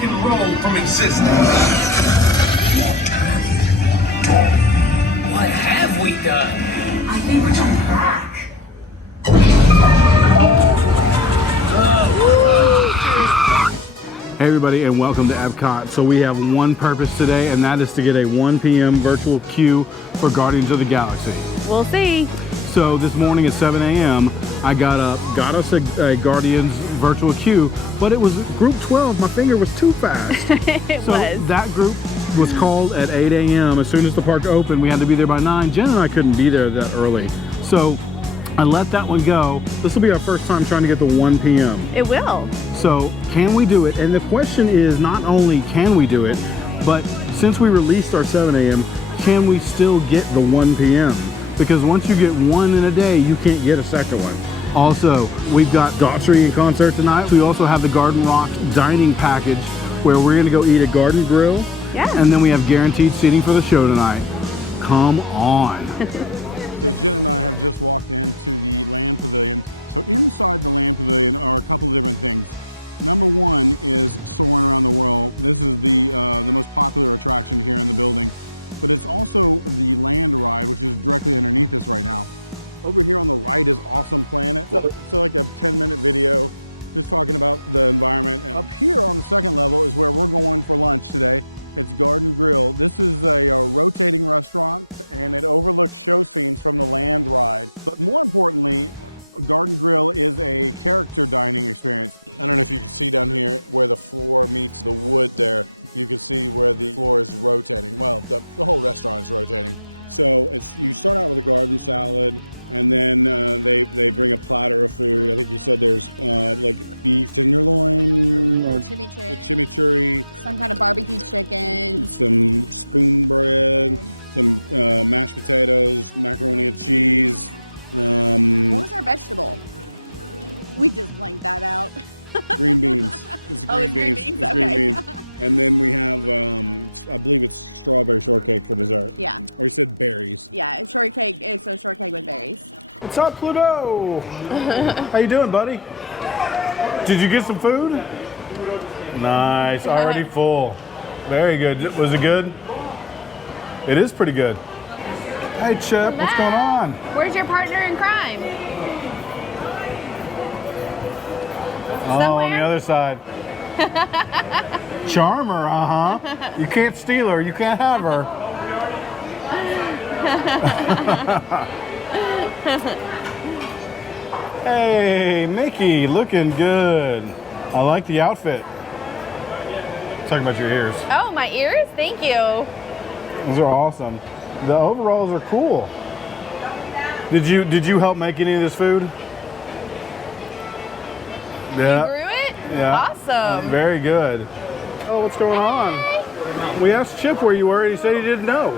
rock and roll from existence. What have we done? I think we're going back. Hey everybody, and welcome to EPCOT. So we have one purpose today, and that is to get a 1 p.m. virtual queue for Guardians of the Galaxy. We'll see. So this morning at 7 a.m. I got up, got us a Guardians virtual queue, but it was group 12. My finger was too fast. So that group was called at 8 a.m. As soon as the park opened, we had to be there by 9. Jen and I couldn't be there that early. So I let that one go. This will be our first time trying to get the 1 p.m. It will. So can we do it? And the question is not only can we do it, but since we released our 7 a.m., can we still get the 1 p.m.? Because once you get one in a day, you can't get a second one. Also, we've got Daughtry in concert tonight. We also have the Garden Rock dining package where we're gonna go eat a garden grill. Yeah. And then we have guaranteed seating for the show tonight. Come on. So Jen and I have just walked into the Land Pavilion. So inside the Land Pavilion are a couple of different things. Number one is Soaring Around the World. This is the most popular attraction here in the building. But it's also the land ride, which is directly underneath us right now. Over here on the right is Awesome Planet. So like a 10-minute video just talking about the environment. And up here on the second level is where we're going for lunch today. It's Garden Grill. This is a rotating restaurant, and it overlooks show scenes from the land ride. But more importantly, Garden Grill is a character dining experience. I don't know if you can see down here where the floor meets the wood there. You can see where the floor is rotating. Well, the whole restaurant is rotating. So you start out with a garden salad, and then they bring a platter of food. I think you said there's like beef tenderloin or chimichurri, Some kind of barbecue chicken. some spoon bread, some mashed potatoes, macaroni and cheese. What was our vegetable? We just blanked that out. Green beans. It's green beans. It's Okay. green beans. And then we have, I believe it's strawberry shortcake for dessert. Yeah. Or you said berries. Yeah, it's shortcake. It's a shortcake with berries. What's up, Pluto? How you doing, buddy? Did you get some food? Nice. Already full. Very good. Was it good? It is pretty good. Hey, Chip. What's going on? Where's your partner in crime? Oh, on the other side. Charmer, uh-huh. You can't steal her. You can't have her. Hey, Mickey, looking good. I like the outfit. Talking about your ears. Oh, my ears? Thank you. Those are awesome. The overalls are cool. Did you help make any of this food? Yeah. You grew it? Yeah. Awesome. Very good. Oh, what's going on? We asked Chip where you were, and he said he didn't know.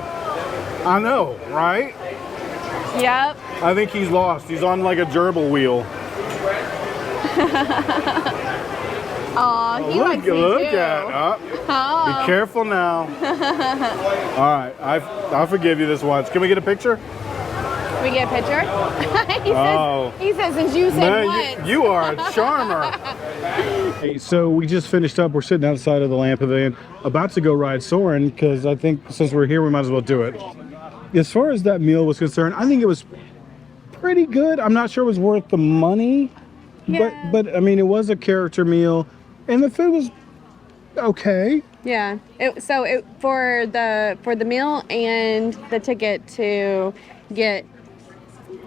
I know, right? Yep. I think he's lost. He's on like a gerbil wheel. Aw, he likes me too. Look at Oh. Be careful now. All right, I'll forgive you this once. Can we get a picture? We get a picture? he says since you said Man, once. you are a charmer. Hey, so we just finished up. We're sitting outside of the Land Pavilion, about to go ride Soarin', because I think since we're here, we might as well do it. As far as that meal was concerned, I think it was pretty good. I'm not sure it was worth the money, Yeah. but I mean, it was a character meal, and the food was okay. Yeah. For the meal and the ticket to get,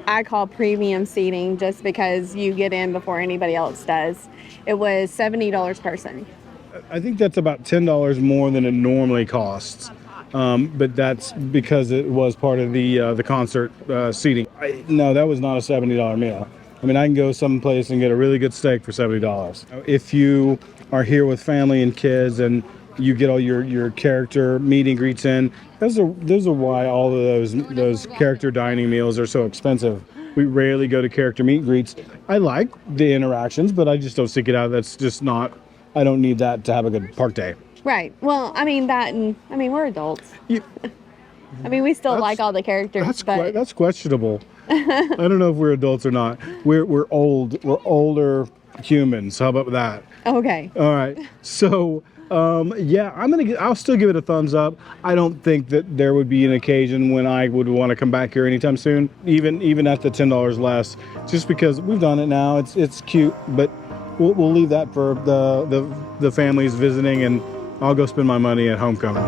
I call premium seating, just because you get in before anybody else does. It was $70 person. I think that's about $10 more than it normally costs. But that's because it was part of the concert seating. No, that was not a $70 meal. I mean, I can go someplace and get a really good steak for $70. If you are here with family and kids and you get all your character meet and greets in, those are why all of those character dining meals are so expensive. We rarely go to character meet and greets. I like the interactions, but I just don't seek it out. That's just not, I don't need that to have a good park day. Right. Well, I mean we're adults. I mean, we still like all the characters. That's questionable. I don't know if we're adults or not. We're old. We're older humans. How about that? Okay. All right. So, yeah, I'll still give it a thumbs up. I don't think that there would be an occasion when I would want to come back here anytime soon, even at the $10 less, just because we've done it now. It's cute, but we'll leave that for the families visiting, and I'll go spend my money at homecoming.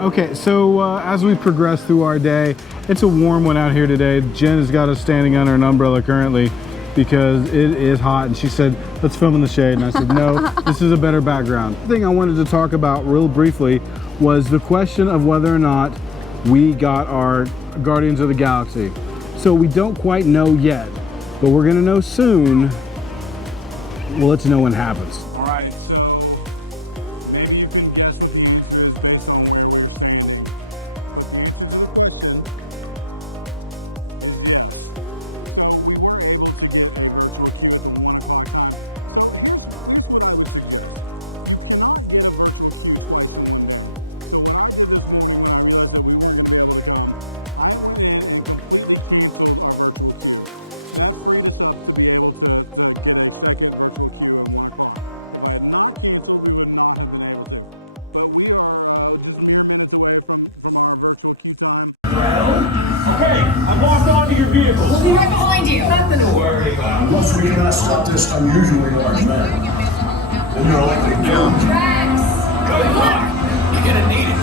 Okay, so as we progress through our day, it's a warm one out here today. Jen has got us standing under an umbrella currently because it is hot, and she said, let's film in the shade, and I said, no, this is a better background. The thing I wanted to talk about real briefly was the question of whether or not we got our Guardians of the Galaxy. So we don't quite know yet, but we're gonna know soon. We'll let you know when it happens. All right, so maybe you can guess what the answer is based on where we're standing, but the answer to the question is yes. So we were able to get a virtual queue at the 1 o'clock time. So here's what I would suggest. You cannot get a virtual queue twice in one day. So what I did this morning when I realized that we weren't gonna be able to come, I went in and completely canceled our virtual queue. That freed us up to be able to get a second virtual queue at 1 o'clock. If I had not canceled, we would not have been able to. But we are just mere minutes away from our virtual queue time. Okay, I've locked onto your vehicle. We'll be right behind you. Nothing to worry about. Unless we cannot stop this unusually large man. You're likely to kill him. Good luck. You're gonna need it.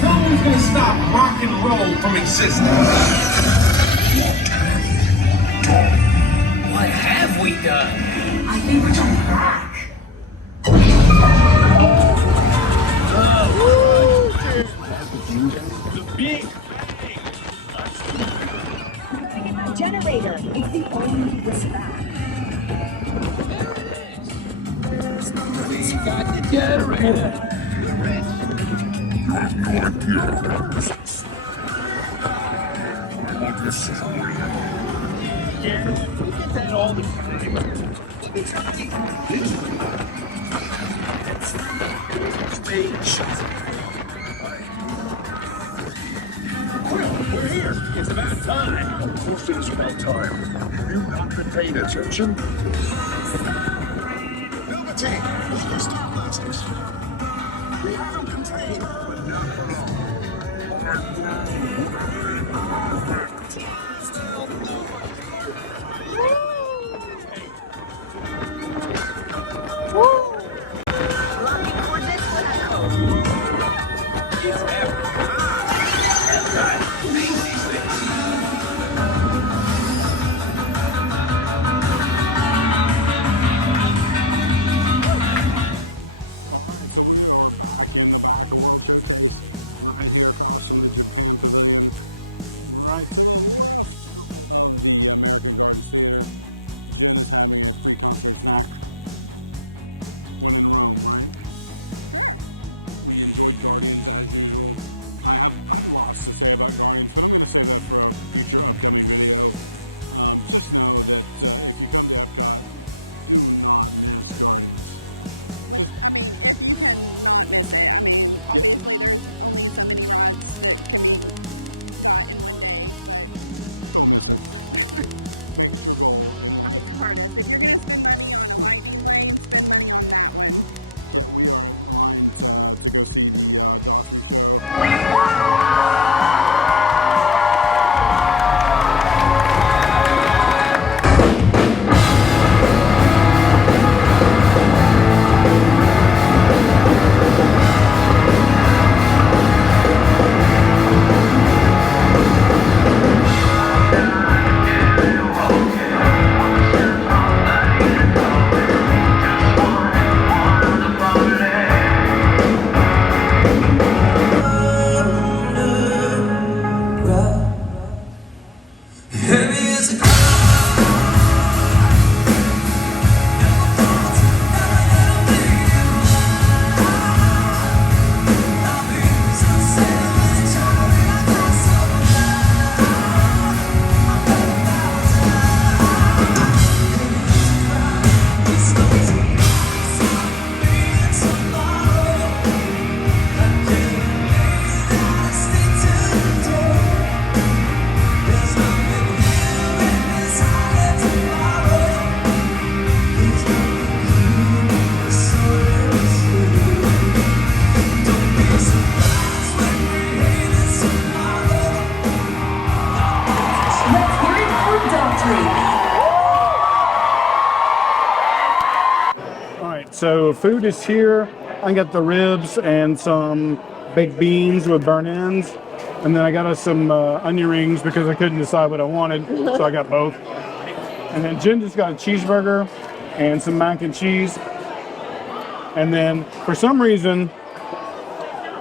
No one's gonna stop rock and roll from existing. What have we done? I think we're turning back. The big bang. To get that generator. It's the only way back. We got the generator. Yeah, we get that all the time. Let me try. Quill, we're here. It's about time. Of course it is about time. Have you not been paying attention? Velveteen, hold your star blasters. We have them contained, but not for long. Locking coordinates for Echo. It's halftime. Make these things. All right, so we are back in the back of World Showcase, right here across from the Japan Pavilion, right to the left of the American Gardens Theater. Jen is having a pre-concert snack when in Rome, right? Sure. We enjoyed Guardians as usual. I've lots to say about Guardians, but I'm going to save that for a future upcoming video. Just know that if you come to EPCOT, do not miss Guardians. I mean, if you can not miss it. I mean, obviously there's only so many rides that can be got in one day, but Don't miss it. Make it your goal in try life. your hardest. If you're gonna spend money on a lightning lane, spend money on that one. Yeah, we are in line to go see the Daughtry show. So food is here. I got the ribs and some baked beans with burnt ends. And then I got us some onion rings because I couldn't decide what I wanted. So I got both. And then Jen just got a cheeseburger and some mac and cheese. And then for some reason,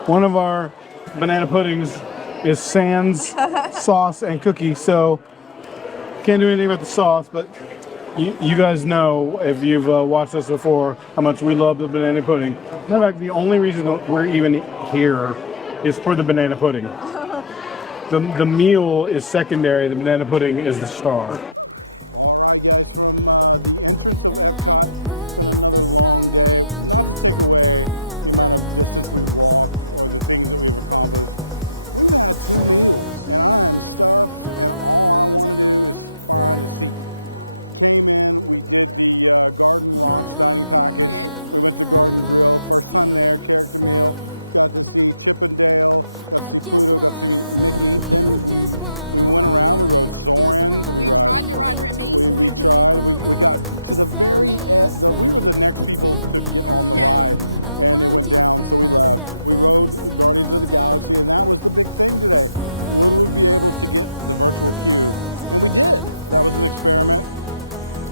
one of our banana puddings is sans sauce and cookie. So can't do anything about the sauce, but you guys know, if you've watched us before, how much we love the banana pudding. In fact, the only reason that we're even here is for the banana pudding. The meal is secondary. The banana pudding is the star. All right, guys, from the entrance of EPCOT, it's been another long day. Not to take away the amount of distance we've walked or the things that we've accomplished. We've had 2 meals, and I am stuffed, and all I want to do is find a seat. Came in, we did the Garden Rocks dining package. We went to Garden Grill, first time there, character meal. Got to see Chip and Dale, got to see Pluto, got to see Mickey. Then we went around, we rode Soarin'. We tried to ride Remy. We tried, we got to the very end, we were the next people to get on the ride, and it went down, so we left. We rode Guardians of the Galaxy, and that was the big thing today. Will we be able to get the virtual queue? And we did. That was an experiment.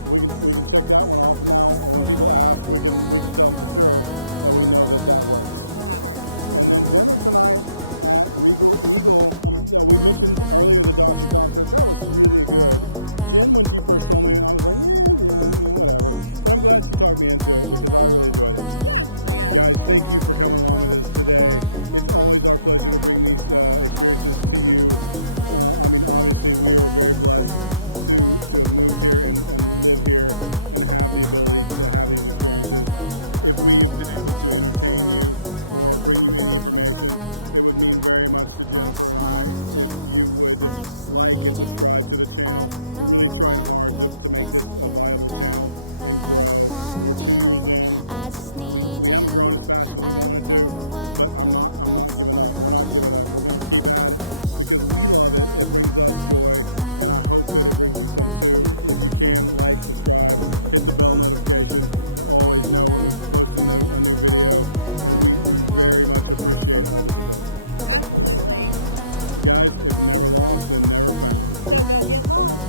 We can check that one off now. When people ask, we can tell them for sure that we know that works. That works. And then dinner tonight at Regal Eagle. We mentioned earlier the Daughtry concert. That was really good. Jen, when she first told me, and I was like, yeah, whatever. But I'm glad she talked me into it because I really enjoyed it. Yeah. Oh, yeah. Guys, thank you for coming along with us today. It's always our pleasure to bring these experiences to you. I mean, obviously, we are very blessed to have moved here and live here and have the ability to have these experiences. If we've been able to entertain you or bring you any information, it would mean very much to Jennifer and I if you would like and subscribe to the channel. We're really trying hard to make this a viable channel and grow. We're 2 years in. We haven't grown as fast as we wanted to, but I'm not giving up. We're not giving up. We're gonna keep at it because we love it. It brings us joy, and I hope that it brings you some too. If you can, like, subscribe, hit the bell notification to always know when we post a new video, and we very much appreciate all the support. Absolutely. Guys, if never lost, then never found. So go get lost.